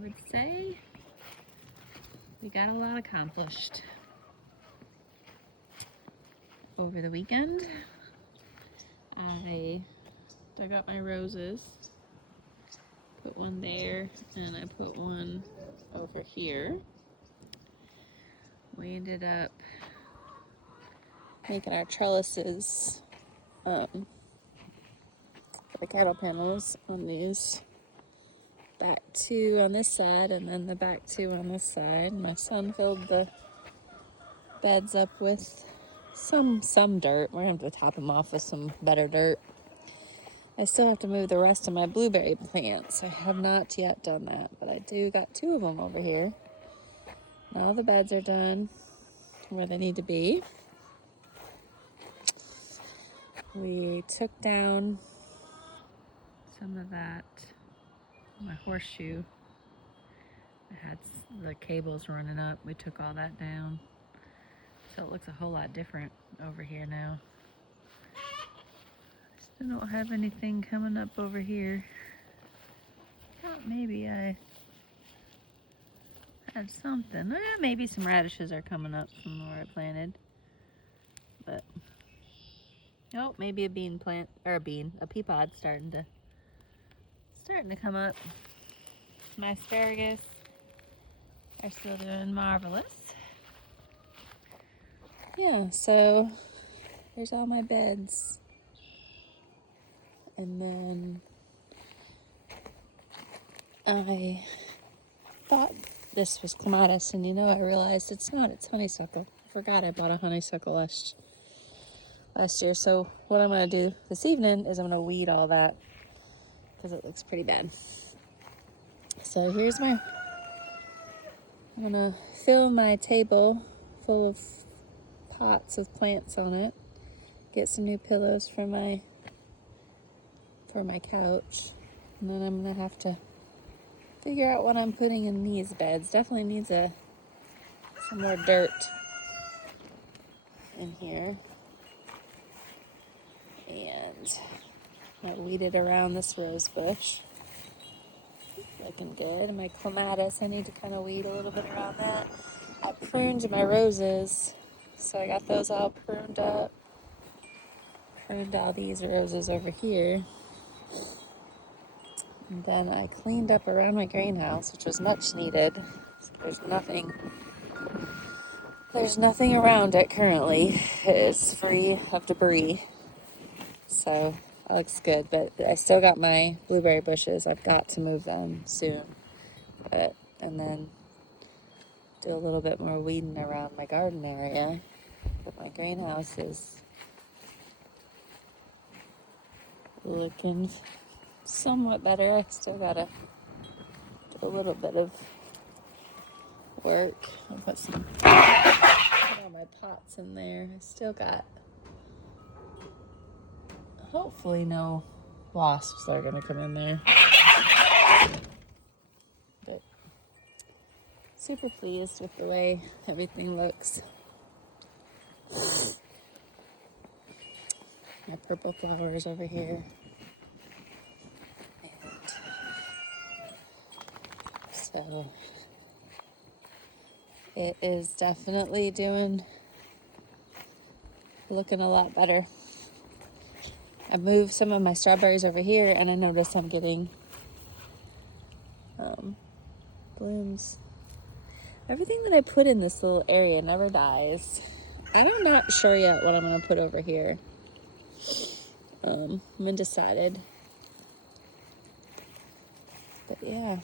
would say we got a lot accomplished. Over the weekend, I dug up my roses, put one there, and I put one over here. We ended up making our trellises for the cattle panels on these back two on this side and then the back two on this side. My son filled the beds up with some dirt. We're gonna have to top them off with some better dirt. I still have to move the rest of my blueberry plants. I have not yet done that, but I do got 2 of them over here. Now the beds are done where they need to be. We took down some of that, my horseshoe. I had the cables running up. We took all that down. So it looks a whole lot different over here now. Still don't have anything coming up over here. Thought maybe I had something. Maybe some radishes are coming up from where I planted. But, oh, maybe a bean plant, or a pea pod starting to come up. My asparagus are still doing marvelous. Yeah, so there's all my beds. And then I thought this was clematis, and I realized it's not, it's honeysuckle. I forgot I bought a honeysuckle last year. So what I'm gonna do this evening is I'm gonna weed all that because it looks pretty bad. So I'm gonna fill my table full of pots with plants on it, get some new pillows for my couch, and then I'm gonna have to figure out what I'm putting in these beds. Definitely needs some more dirt in here. And I weeded around this rose bush. Looking good. And my clematis, I need to kind of weed a little bit around that. I pruned my roses, so I got those all pruned up. Pruned all these roses over here. And then I cleaned up around my greenhouse, which was much needed. There's nothing around it currently. It is free of debris. So that looks good, but I still got my blueberry bushes. I've got to move them soon. And then do a little bit more weeding around my garden area. But my greenhouse is looking somewhat better. I still gotta do a little bit of work. I'll put all my pots in there. I still got hopefully no wasps that are gonna come in there. But super pleased with the way everything looks. My purple flowers over here. And so it is definitely looking a lot better. I moved some of my strawberries over here, and I noticed I'm getting blooms. Everything that I put in this little area never dies. I'm not sure yet what I'm going to put over here. I'm undecided. But yeah,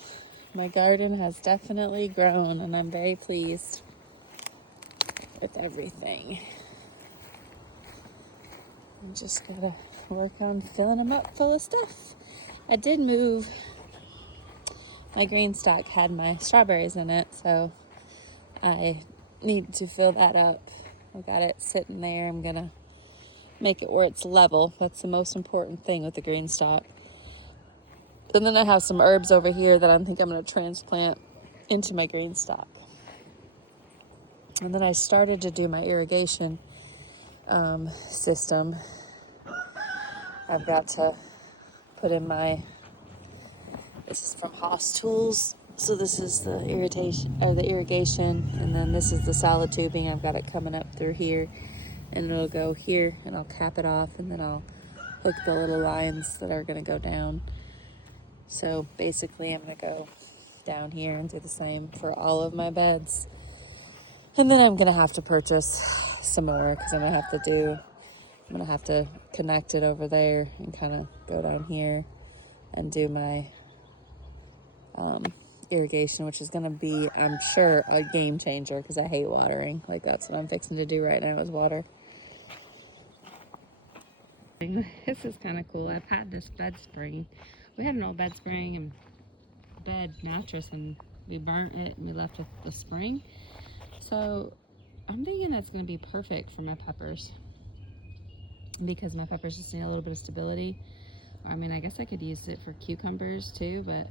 my garden has definitely grown, and I'm very pleased with everything. I just gotta work on filling them up full of stuff. I did move. My green stock had my strawberries in it, so I need to fill that up. I got it sitting there. I'm gonna make it where it's level. That's the most important thing with the green stock. And then I have some herbs over here that I think I'm gonna transplant into my green stock. And then I started to do my irrigation system. I've got to put in this is from Haas Tools. So this is the irrigation, and then this is the solid tubing. I've got it coming up through here, and it'll go here, and I'll cap it off, and then I'll hook the little lines that are gonna go down. So basically I'm gonna go down here and do the same for all of my beds. And then I'm gonna have to purchase some more, because I'm gonna have to connect it over there and kind of go down here and do my irrigation, which is gonna be, I'm sure, a game changer, because I hate watering. Like, that's what I'm fixing to do right now, is water. This is kind of cool. I've had this bed spring. We had an old bed spring and bed mattress, and we burnt it and we left the spring. So I'm thinking that's going to be perfect for my peppers, because my peppers just need a little bit of stability. I mean, I guess I could use it for cucumbers too, but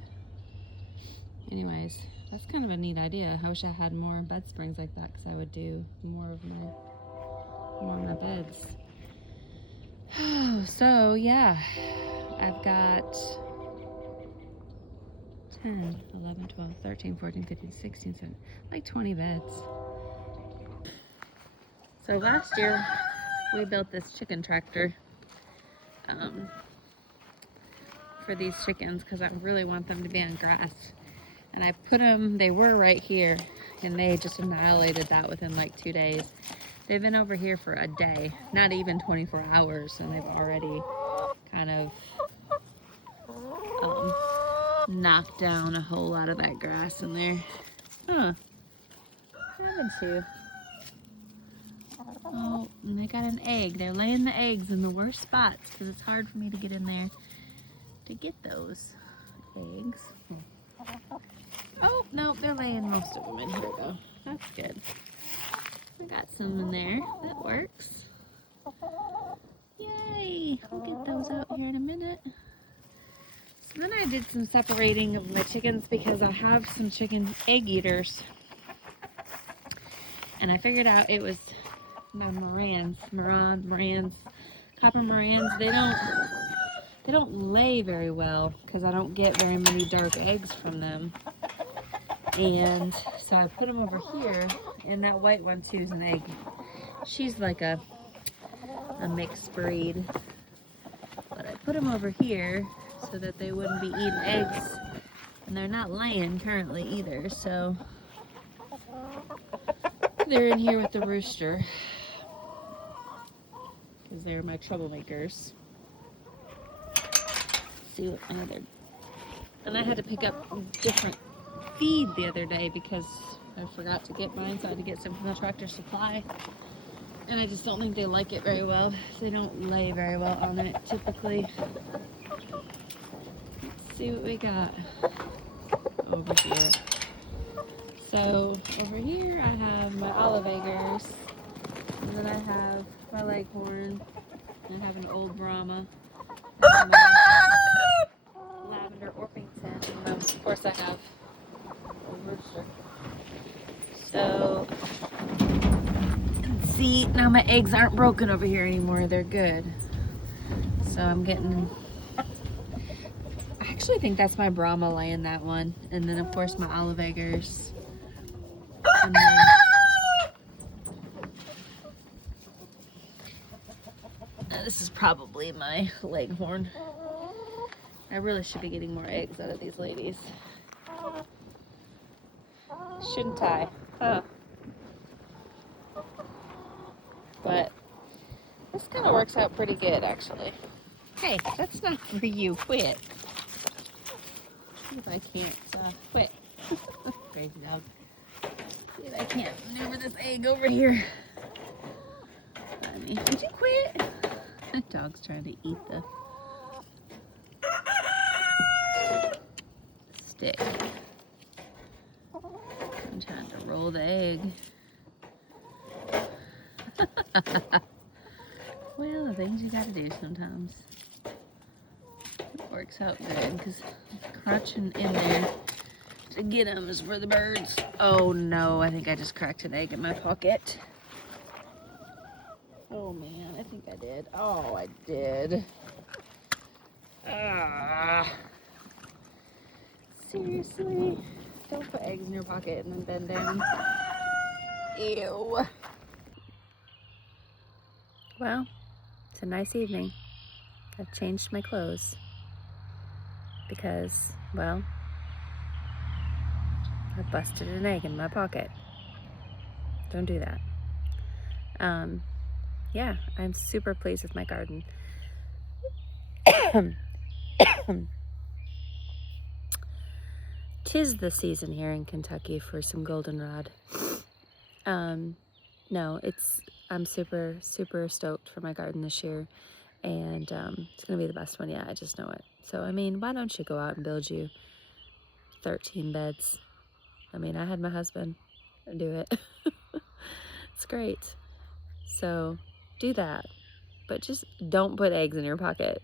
anyways, that's kind of a neat idea. I wish I had more bed springs like that, because I would do more of my beds. So yeah, I've got 10, 11, 12, 13, 14, 15, 16, 17, like 20 beds. So last year we built this chicken tractor for these chickens, because I really want them to be on grass. And I put them, they were right here, and they just annihilated that within like 2 days. They've been over here for a day, not even 24 hours, and they've already kind of knocked down a whole lot of that grass in there. Huh. Haven't you? Oh, and they got an egg. They're laying the eggs in the worst spots, because it's hard for me to get in there to get those eggs. Oh, no, they're laying most of them in. Here we go. That's good. I got some in there. That works. Yay! We'll get those out here in a minute. So then I did some separating of my chickens, because I have some chicken egg eaters. And I figured out it was my Morans, copper Morans. They don't lay very well, because I don't get very many dark eggs from them. And so I put them over here, and that white one too is an egg. She's like a mixed breed. But I put them over here so that they wouldn't be eating eggs, and they're not laying currently either, so they're in here with the rooster, because they're my troublemakers. See what my other, and I had to pick up different feed the other day, because I forgot to get mine, so I had to get some from the Tractor Supply, and I just don't think they like it very well. They don't lay very well on it typically. Let's see what we got over here. So over here I have my olive eggers, and then I have my leghorn, and I have an old Brahma, and my lavender Orpington, and then of course I have a rooster. So see, now my eggs aren't broken over here anymore, they're good. So I'm getting, I actually think that's my Brahma laying that one, and then of course my olive eggers. And then this is probably my leghorn. I really should be getting more eggs out of these ladies. Shouldn't I? Huh. But this kind of works out pretty good, actually. Hey, that's not for you. Quit. See if I can't quit. Crazy dog. See if I can't maneuver this egg over here. Honey, would you quit? The dog's trying to eat the stick. I'm trying to roll the egg. Well, the things you gotta do sometimes. It works out good, because crouching in there to get them is for the birds. Oh no, I think I just cracked an egg in my pocket. Oh man, I think I did. Oh, I did. Ah. Seriously? Don't put eggs in your pocket and then bend down. Ew. Well, it's a nice evening. I've changed my clothes because, well, I busted an egg in my pocket. Don't do that. Yeah, I'm super pleased with my garden. 'Tis the season here in Kentucky for some goldenrod. No, I'm super, super stoked for my garden this year, and it's gonna be the best one yet. I just know it. So, I mean, why don't you go out and build you 13 beds? I mean, I had my husband do it. It's great. So, do that, but just don't put eggs in your pocket.